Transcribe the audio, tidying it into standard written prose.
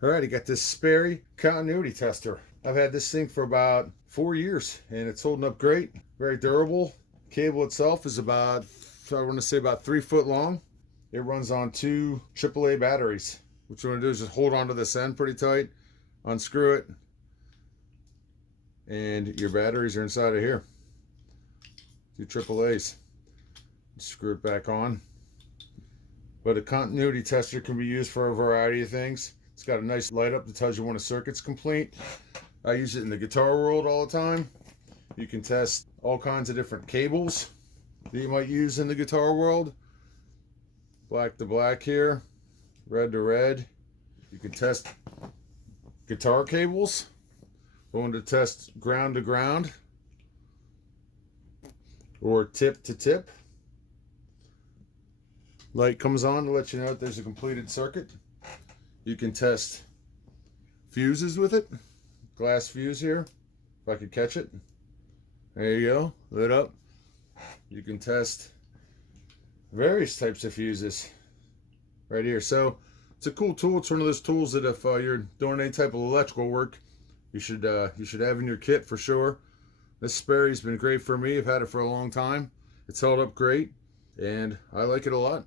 All right, I got this Sperry continuity tester. I've had this thing for about 4 years and it's holding up great, very durable. Cable itself is about, I want to say about 3 foot long. It runs on two AAA batteries. What you want to do is just hold onto this end pretty tight, unscrew it, and your batteries are inside of here. Two AAAs. Screw it back on. But a continuity tester can be used for a variety of things. It's got a nice light up that tells you when a circuit's complete. I use it in the guitar world all the time. You can test all kinds of different cables that you might use in the guitar world. Black to black here, red to red. You can test guitar cables. Going to test ground to ground or tip to tip. Light comes on to let you know that there's a completed circuit. You can test fuses with it. Glass fuse here, if I could catch it. There you go, lit up. You can test various types of fuses right here. So it's a cool tool. It's one of those tools that if you're doing any type of electrical work, you should have in your kit for sure. This Sperry's been great for me. I've had it for a long time. It's held up great, and I like it a lot.